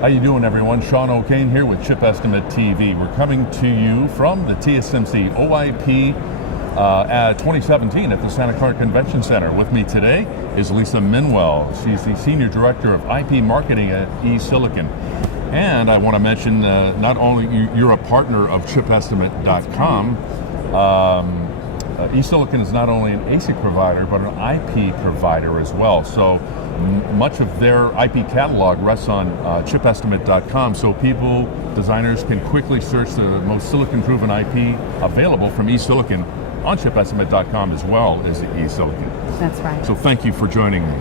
How you doing, everyone? Sean O'Kane here with Chip Estimate TV. We're coming to you from the TSMC OIP 2017 at the Santa Clara Convention Center. With me today is Lisa Minwell. She's the Senior Director of IP Marketing at eSilicon. And I want to mention, not only you're a partner of ChipEstimate.com, eSilicon is not only an ASIC provider, but an IP provider as well. So much of their IP catalog rests on ChipEstimate.com, so people, designers, can quickly search the most silicon-proven IP available from eSilicon on ChipEstimate.com as well as eSilicon. That's right. So thank you for joining me.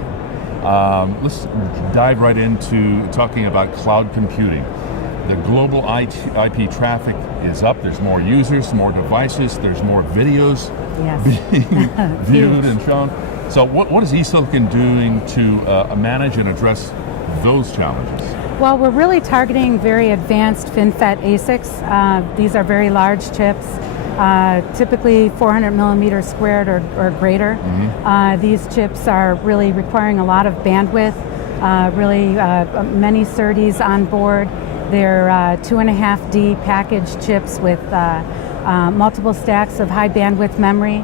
Let's dive right into talking about cloud computing. The global IP traffic is up. There's more users, more devices, there's more videos being viewed and shown. So what is eSilicon doing to manage and address those challenges? Well, we're really targeting very advanced FinFET ASICs. These are very large chips, typically 400 millimeters squared or greater. Mm-hmm. These chips are really requiring a lot of bandwidth, many SerDes on board. They're 2.5D packaged chips with multiple stacks of high bandwidth memory.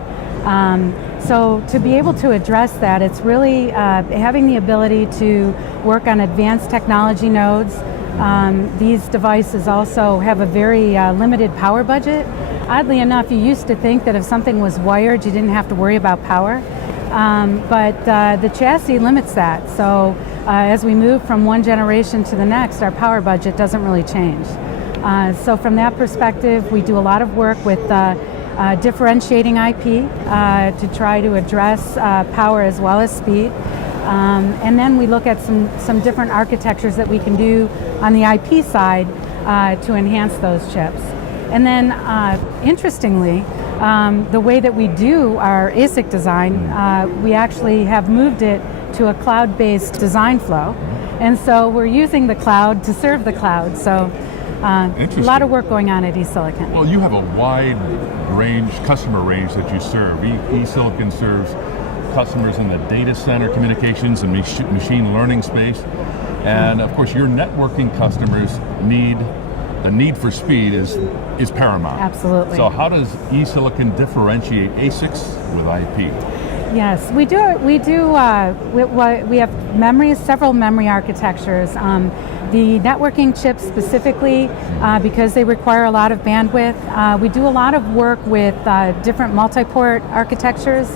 So to be able to address that, it's really having the ability to work on advanced technology nodes. These devices also have a very limited power budget. Oddly enough, you used to think that if something was wired, you didn't have to worry about power. But the chassis limits that. So as we move from one generation to the next, our power budget doesn't really change. So from that perspective, we do a lot of work with differentiating IP to try to address power as well as speed. And then we look at some different architectures that we can do on the IP side to enhance those chips. And then interestingly, the way that we do our ASIC design, we actually have moved it to a cloud-based design flow. And so we're using the cloud to serve the cloud. So a lot of work going on at eSilicon. Well, you have a wide range, customer range that you serve. eSilicon serves customers in the data center communications and machine learning space. And of course, your networking customers the need for speed is paramount. Absolutely. So how does eSilicon differentiate ASICs with IP? Yes, we do. We have memories, several memory architectures. The networking chips specifically, because they require a lot of bandwidth. We do a lot of work with different multi-port architectures,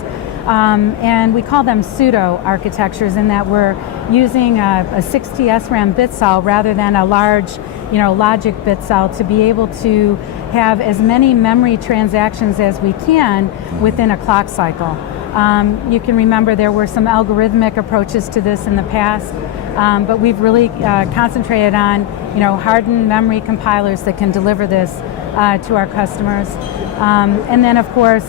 and we call them pseudo architectures in that we're using a 60 SRAM bit cell rather than a large, logic bit cell to be able to have as many memory transactions as we can within a clock cycle. You can remember there were some algorithmic approaches to this in the past, but we've really concentrated on, hardened memory compilers that can deliver this to our customers. And then, of course,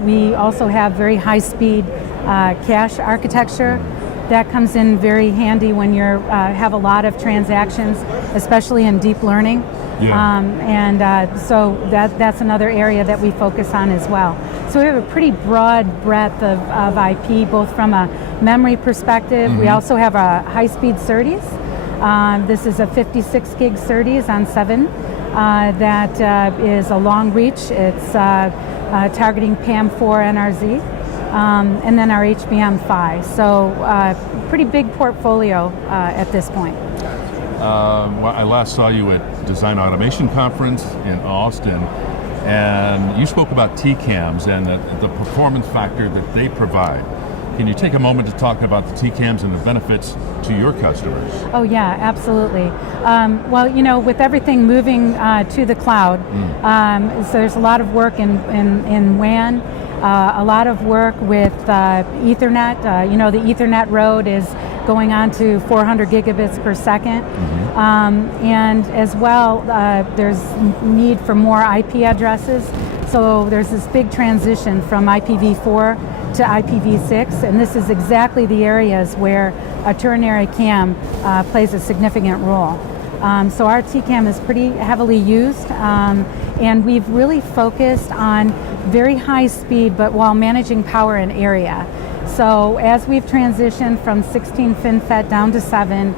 we also have very high-speed cache architecture. That comes in very handy when you have a lot of transactions, especially in deep learning. Yeah. So that's another area that we focus on as well. So we have a pretty broad breadth of IP, both from a memory perspective. Mm-hmm. We also have a high-speed SerDes. This is a 56 gig SerDes on 7 that is a long reach. It's targeting PAM4 NRZ. And then our HBM5. So pretty big portfolio at this point. Well, I last saw you at Design Automation Conference in Austin, and you spoke about TCams and the performance factor that they provide. Can you take a moment to talk about the TCams and the benefits to your customers? Oh yeah, absolutely. Well, with everything moving to the cloud, so there's a lot of work in WAN, a lot of work with Ethernet. The Ethernet road is going on to 400 gigabits per second. Mm-hmm. And as well, there's need for more IP addresses. So there's this big transition from IPv4 to IPv6, and this is exactly the areas where a ternary CAM plays a significant role. So our TCAM is pretty heavily used, and we've really focused on very high speed, but while managing power and area. So as we've transitioned from 16 FinFET down to 7,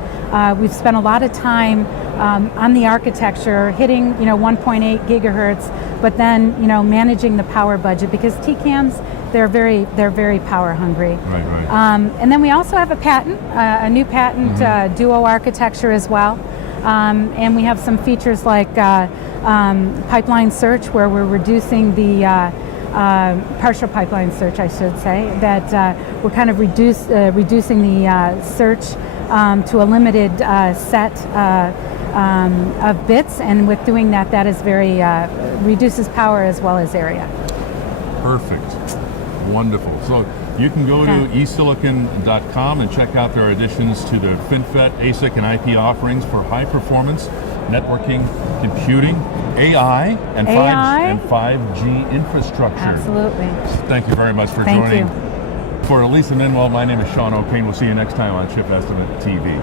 we've spent a lot of time on the architecture, hitting 1.8 gigahertz, but then managing the power budget, because TCams, they're very power hungry. Right. And then we also have a new patent, duo architecture as well. And we have some features like pipeline search, where we're reducing the partial pipeline search, I should say, that we're kind of reducing the search to a limited set of bits, and with doing that, that is very reduces power as well as area. Perfect. Wonderful. So you can go to eSilicon.com and check out their additions to the FinFET, ASIC, and IP offerings for high performance networking, computing, AI, and 5G infrastructure. Absolutely. Thank you very much for joining. Thank you. For Lisa Minwell, my name is Sean O'Kane. We'll see you next time on Chip Estimate TV.